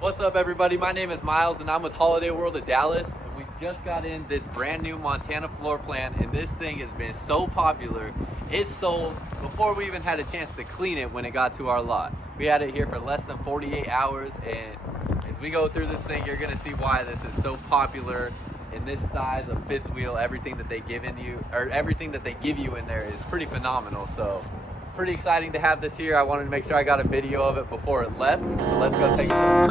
What's up, everybody? My name is Miles and I'm with Holiday World of Dallas, and we just got in this brand new Montana floor plan, and this thing has been so popular. It sold before we even had a chance to clean it when it got to our lot. We had it here for less than 48 hours, and as we go through this thing, you're gonna see why this is so popular. In this size of fifth wheel, everything that they give you in there is pretty phenomenal. So pretty exciting to have this here. I wanted to make sure I got a video of it before it left, so let's go take a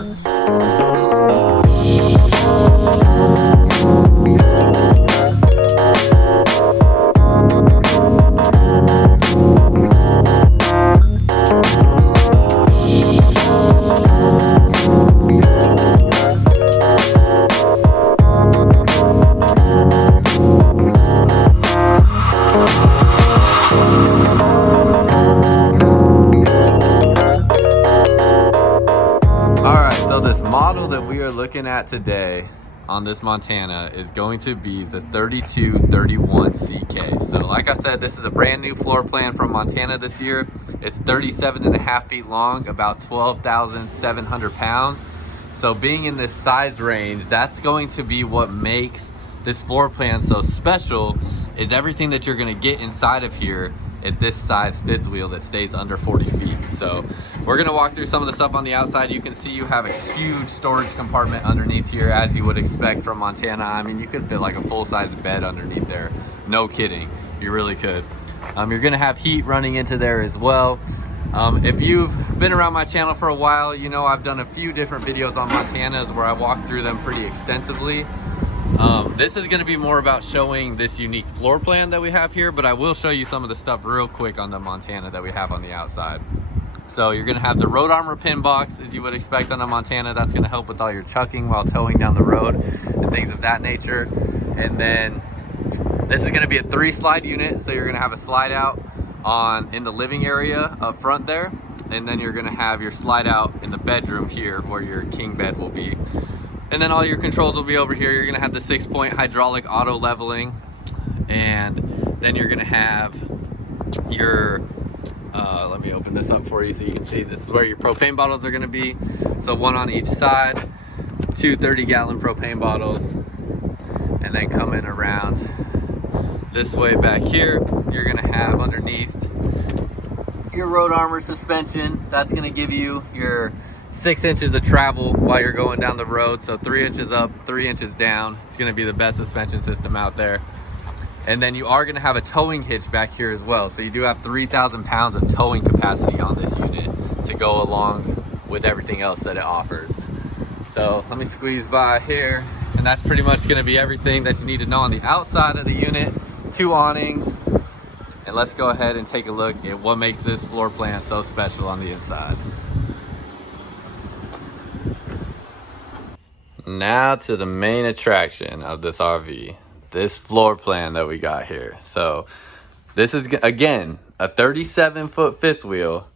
looking at today on this Montana is going to be the 3231 CK. So like I said, this is a brand new floor plan from Montana this year. It's 37.5 feet long, about 12,700 pounds. So being in this size range, that's going to be what makes this floor plan so special, is everything that you're going to get inside of here at this size fifth wheel that stays under 40 feet. So we're gonna walk through some of the stuff on the outside. You can see you have a huge storage compartment underneath here, as you would expect from Montana. I mean, you could fit like a full-size bed underneath there. No kidding, you really could. You're gonna have heat running into there as well. If you've been around my channel for a while, you know I've done a few different videos on Montanas where I walk through them pretty extensively. This is going to be more about showing this unique floor plan that we have here, but I will show you some of the stuff real quick on the Montana that we have on the outside. So you're going to have the road armor pin box, as you would expect on a Montana. That's going to help with all your chucking while towing down the road and things of that nature. And then this is going to be a 3-slide unit, so you're going to have a slide out in the living area up front there, and then you're going to have your slide out in the bedroom here where your king bed will be. And then all your controls will be over here. You're gonna have the 6-point hydraulic auto leveling. And then you're gonna have your, let me open this up for you so you can see this is where your propane bottles are gonna be. So one on each side, 2 30-gallon propane bottles. And then coming around this way back here, you're gonna have underneath your road armor suspension. That's gonna give you your 6 inches of travel while you're going down the road. So 3 inches up, 3 inches down. It's going to be the best suspension system out there. And then you are going to have a towing hitch back here as well. So you do have 3,000 pounds of towing capacity on this unit to go along with everything else that it offers. So let me squeeze by here. And that's pretty much going to be everything that you need to know on the outside of the unit. 2 awnings. And let's go ahead and take a look at what makes this floor plan so special on the inside. Now to the main attraction of this RV, this floor plan that we got here. So this is, again, a 37-foot fifth wheel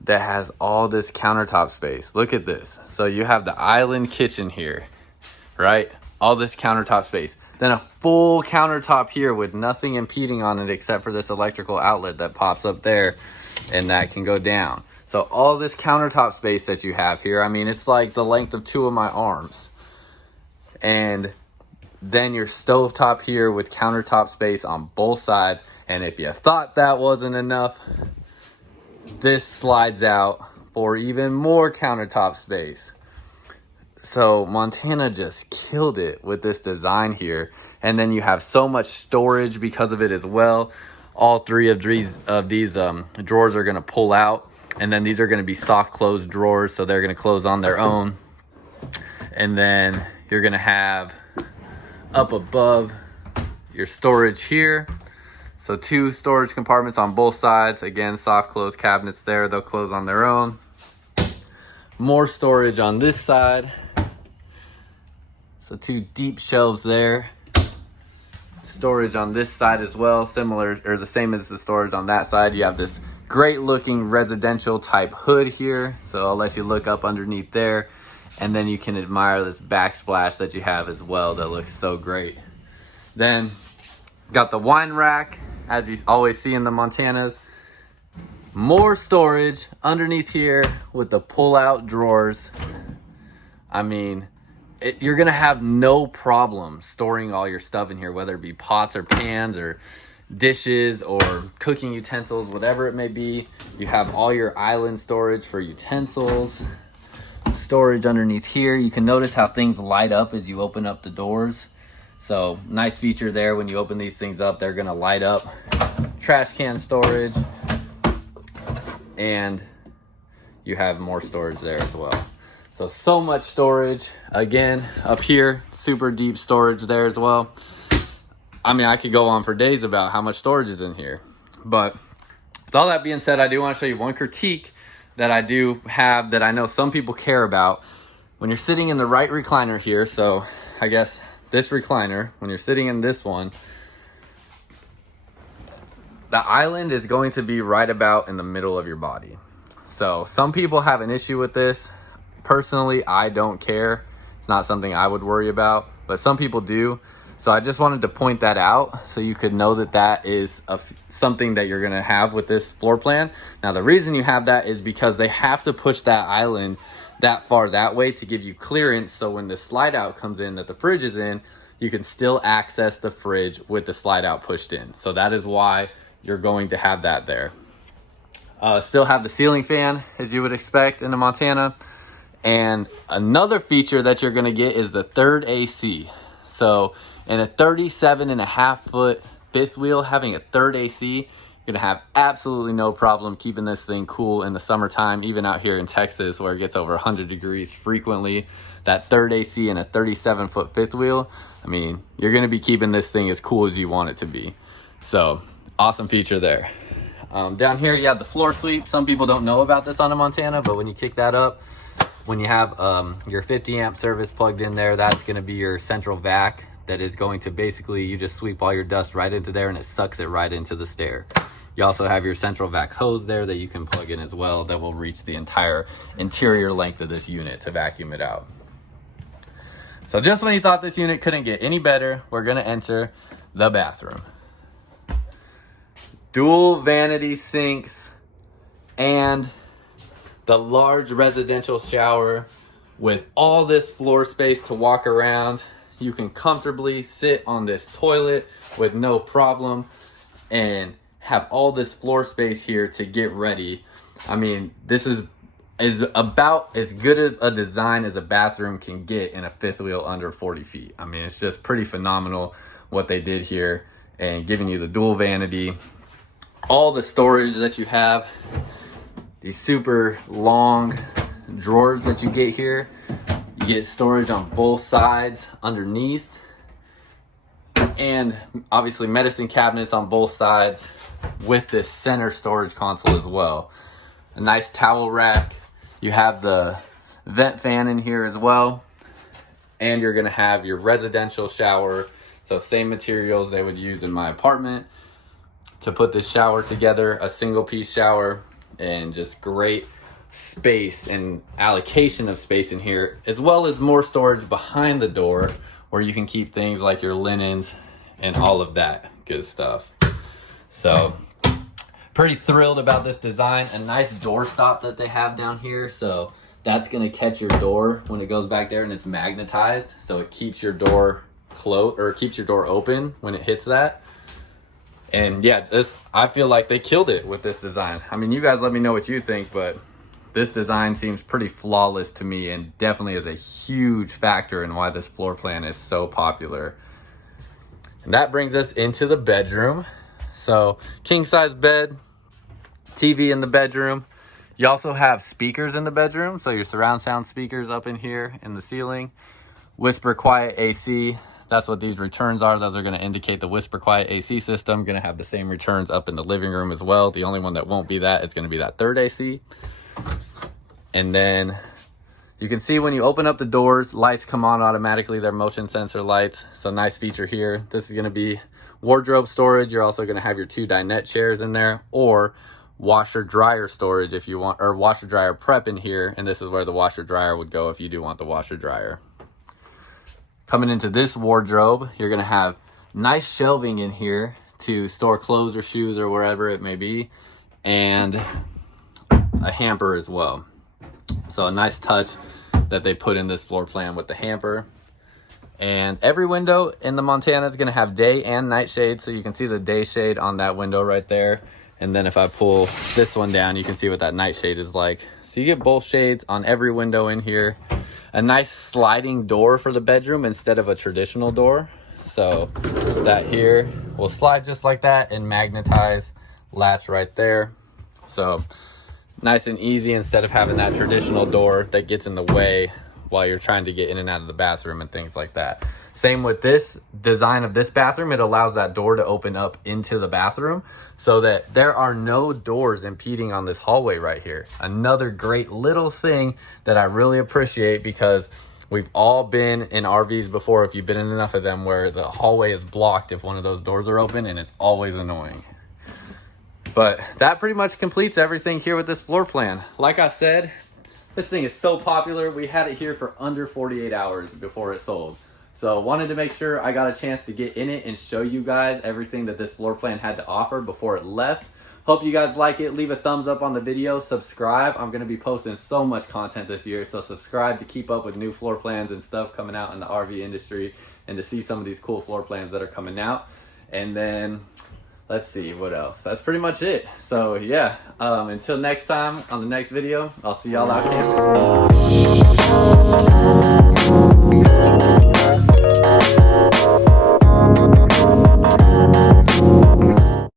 that has all this countertop space. Look at this. So you have the island kitchen here, right? All this countertop space. Then a full countertop here with nothing impeding on it except for this electrical outlet that pops up there, and that can go down. So all this countertop space that you have here, I mean, it's like the length of 2 of my arms. And then your stovetop here with countertop space on both sides. And if you thought that wasn't enough, this slides out for even more countertop space. So Montana just killed it with this design here. And then you have so much storage because of it as well. All 3 of these drawers are going to pull out. And then these are going to be soft close drawers, so they're going to close on their own. And then you're going to have up above your storage here. So 2 storage compartments on both sides. Again, soft close cabinets there. They'll close on their own. More storage on this side. So 2 deep shelves there. Storage on this side as well. Similar, or the same as the storage on that side. You have this great looking residential type hood here. So I'll let you look up underneath there. And then you can admire this backsplash that you have as well that looks so great. Then got the wine rack, as you always see in the Montanas. More storage underneath here with the pull-out drawers. I mean, you're gonna have no problem storing all your stuff in here, whether it be pots or pans or dishes or cooking utensils, whatever it may be. You have all your island storage for utensils, storage underneath here. You can notice how things light up as you open up the doors. So nice feature there. When you open these things up, they're gonna light up. Trash can storage, and you have more storage there as well. So much storage. Again, up here, super deep storage there as well. I mean, I could go on for days about how much storage is in here. But with all that being said, I do want to show you one critique that I do have that I know some people care about. When you're sitting in the right recliner here, so I guess this recliner, when you're sitting in this one, the island is going to be right about in the middle of your body. So some people have an issue with this. Personally, I don't care. It's not something I would worry about, but some people do. So I just wanted to point that out so you could know that that is something that you're gonna have with this floor plan. Now, the reason you have that is because they have to push that island that far that way to give you clearance, so when the slide out comes in that the fridge is in, you can still access the fridge with the slide out pushed in. So that is why you're going to have that there. Still have the ceiling fan as you would expect in the Montana. And another feature that you're gonna get is the third AC. So in a 37.5 foot fifth wheel, having a third AC, you're gonna have absolutely no problem keeping this thing cool in the summertime, even out here in Texas where it gets over 100 degrees frequently. That third AC in a 37 foot fifth wheel, I mean, you're gonna be keeping this thing as cool as you want it to be. So awesome feature there. Down here you have the floor sweep. Some people don't know about this on a Montana, but when you kick that up, when you have your 50 amp service plugged in there, that's gonna be your central vac that is going to basically, you just sweep all your dust right into there and it sucks it right into the stair. You also have your central vac hose there that you can plug in as well that will reach the entire interior length of this unit to vacuum it out. So just when you thought this unit couldn't get any better, we're gonna enter the bathroom. Dual vanity sinks and the large residential shower with all this floor space to walk around. You can comfortably sit on this toilet with no problem and have all this floor space here to get ready. I mean, this is about as good a design as a bathroom can get in a fifth wheel under 40 feet. I mean, it's just pretty phenomenal what they did here, and giving you the dual vanity, all the storage that you have, these super long drawers that you get here. You get storage on both sides underneath, and obviously medicine cabinets on both sides with this center storage console as well. A nice towel rack. You have the vent fan in here as well, and you're gonna have your residential shower. So same materials they would use in my apartment to put this shower together, a single piece shower, and just great space and allocation of space in here, as well as more storage behind the door where you can keep things like your linens and all of that good stuff. So pretty thrilled about this design. A nice door stop that they have down here, so that's going to catch your door when it goes back there, and it's magnetized, so it keeps your door closed, or keeps your door open when it hits that. And yeah, I feel like they killed it with this design. I mean, you guys let me know what you think, but this design seems pretty flawless to me, and definitely is a huge factor in why this floor plan is so popular. And that brings us into the bedroom. So king size bed, TV in the bedroom. You also have speakers in the bedroom. So your surround sound speakers up in here in the ceiling. Whisper Quiet AC. That's what these returns are. Those are going to indicate the Whisper Quiet AC system. Going to have the same returns up in the living room as well. The only one that won't be that is going to be that third AC. And then you can see when you open up the doors, lights come on automatically. They're motion sensor lights. So nice feature here. This is going to be wardrobe storage. You're also going to have your 2 dinette chairs in there, or washer dryer storage if you want, or washer dryer prep in here. And this is where the washer dryer would go if you do want the washer dryer. Coming into this wardrobe, you're going to have nice shelving in here to store clothes or shoes or wherever it may be, and a hamper as well. So a nice touch. that they put in this floor plan with the hamper. And every window in the Montana is going to have day and night shade, so you can see the day shade on that window right there. And then if I pull this one down, you can see what that night shade is like. So you get both shades on every window in here. A nice sliding door for the bedroom instead of a traditional door. So that here will slide just like that and magnetize, latch right there. So nice and easy instead of having that traditional door that gets in the way while you're trying to get in and out of the bathroom and things like that. Same with this design of this bathroom. It allows that door to open up into the bathroom so that there are no doors impeding on this hallway right here. Another great little thing that I really appreciate, because we've all been in RVs before, if you've been in enough of them, where the hallway is blocked if one of those doors are open, and it's always annoying. But that pretty much completes everything here with this floor plan. Like I said, this thing is so popular. We had it here for under 48 hours before it sold. So wanted to make sure I got a chance to get in it and show you guys everything that this floor plan had to offer before it left. Hope you guys like it. Leave a thumbs up on the video. Subscribe. I'm going to be posting so much content this year. So subscribe to keep up with new floor plans and stuff coming out in the RV industry, and to see some of these cool floor plans that are coming out. And then let's see what else. That's pretty much it. So yeah, until next time on the next video, I'll see y'all out camping.